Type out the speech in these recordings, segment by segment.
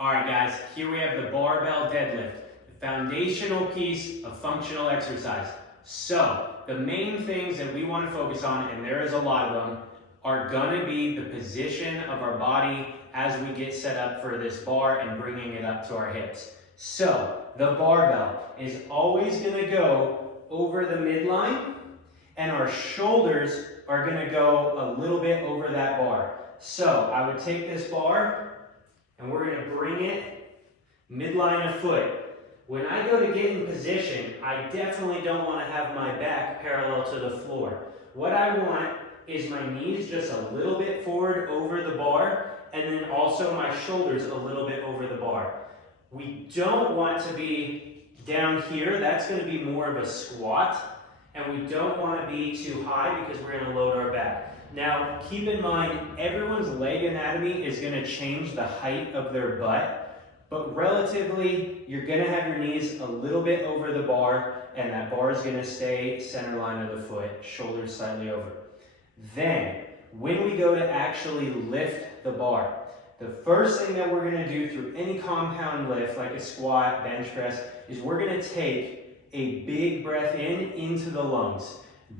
All right, guys, here we have the barbell deadlift, the foundational piece of functional exercise. So, the main things that we want to focus on, and there is a lot of them, are going to be the position of our body as we get set up for this bar and bringing it up to our hips. So, the barbell is always going to go over the midline, and our shoulders are going to go a little bit over that bar. So, I would take this bar, and we're going to bring it midline of foot. When I go to get in position, I definitely don't want to have my back parallel to the floor. What I want is my knees just a little bit forward over the bar, and then also my shoulders a little bit over the bar. We don't want to be down here. That's going to be more of a squat, and we don't want to be too high because we're going to load our back. Now, keep in mind, everyone's leg anatomy is going to change the height of their butt, but relatively, you're going to have your knees a little bit over the bar, and that bar is going to stay center line of the foot, shoulders slightly over. Then, when we go to actually lift the bar, the first thing that we're going to do through any compound lift, like a squat, bench press, is we're going to take a big breath in into the lungs.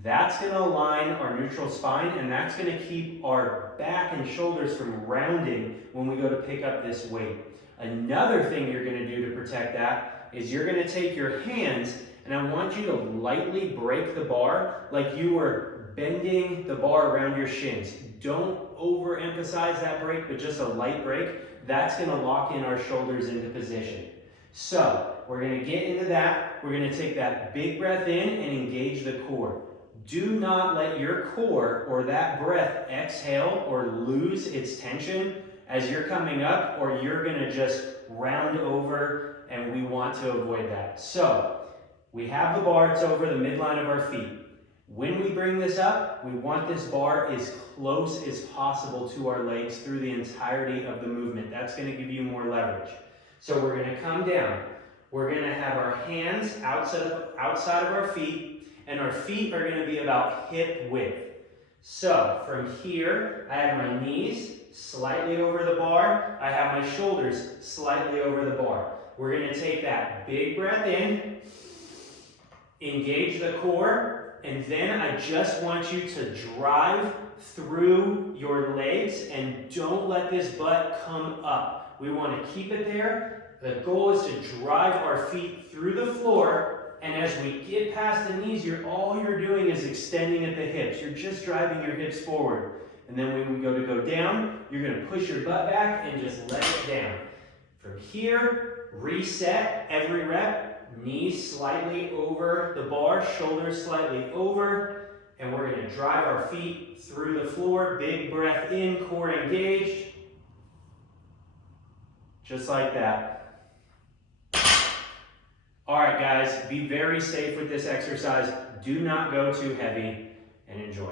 That's going to align our neutral spine, and that's going to keep our back and shoulders from rounding when we go to pick up this weight. Another thing you're going to do to protect that is you're going to take your hands, and I want you to lightly break the bar like you were bending the bar around your shins. Don't overemphasize that break, but just a light break. That's going to lock in our shoulders into position. So we're going to get into that. We're going to take that big breath in and engage the core. Do not let your core or that breath exhale or lose its tension as you're coming up, or you're going to just round over, and we want to avoid that. So we have the bar, it's over the midline of our feet. When we bring this up, we want this bar as close as possible to our legs through the entirety of the movement. That's going to give you more leverage. So we're going to come down. We're going to have our hands outside of our feet, and our feet are going to be about hip width. So from here, I have my knees slightly over the bar. I have my shoulders slightly over the bar. We're going to take that big breath in, engage the core, and then I just want you to drive through your legs and don't let this butt come up. We want to keep it there. The goal is to drive our feet through the floor, and as we get past the knees, all you're doing is extending at the hips. You're just driving your hips forward. And then when we go down, you're going to push your butt back and just let it down. From here, reset every rep. Knees slightly over the bar, shoulders slightly over, and we're going to drive our feet through the floor. Big breath in, core engaged. Just like that. All right, guys, be very safe with this exercise. Do not go too heavy, and enjoy.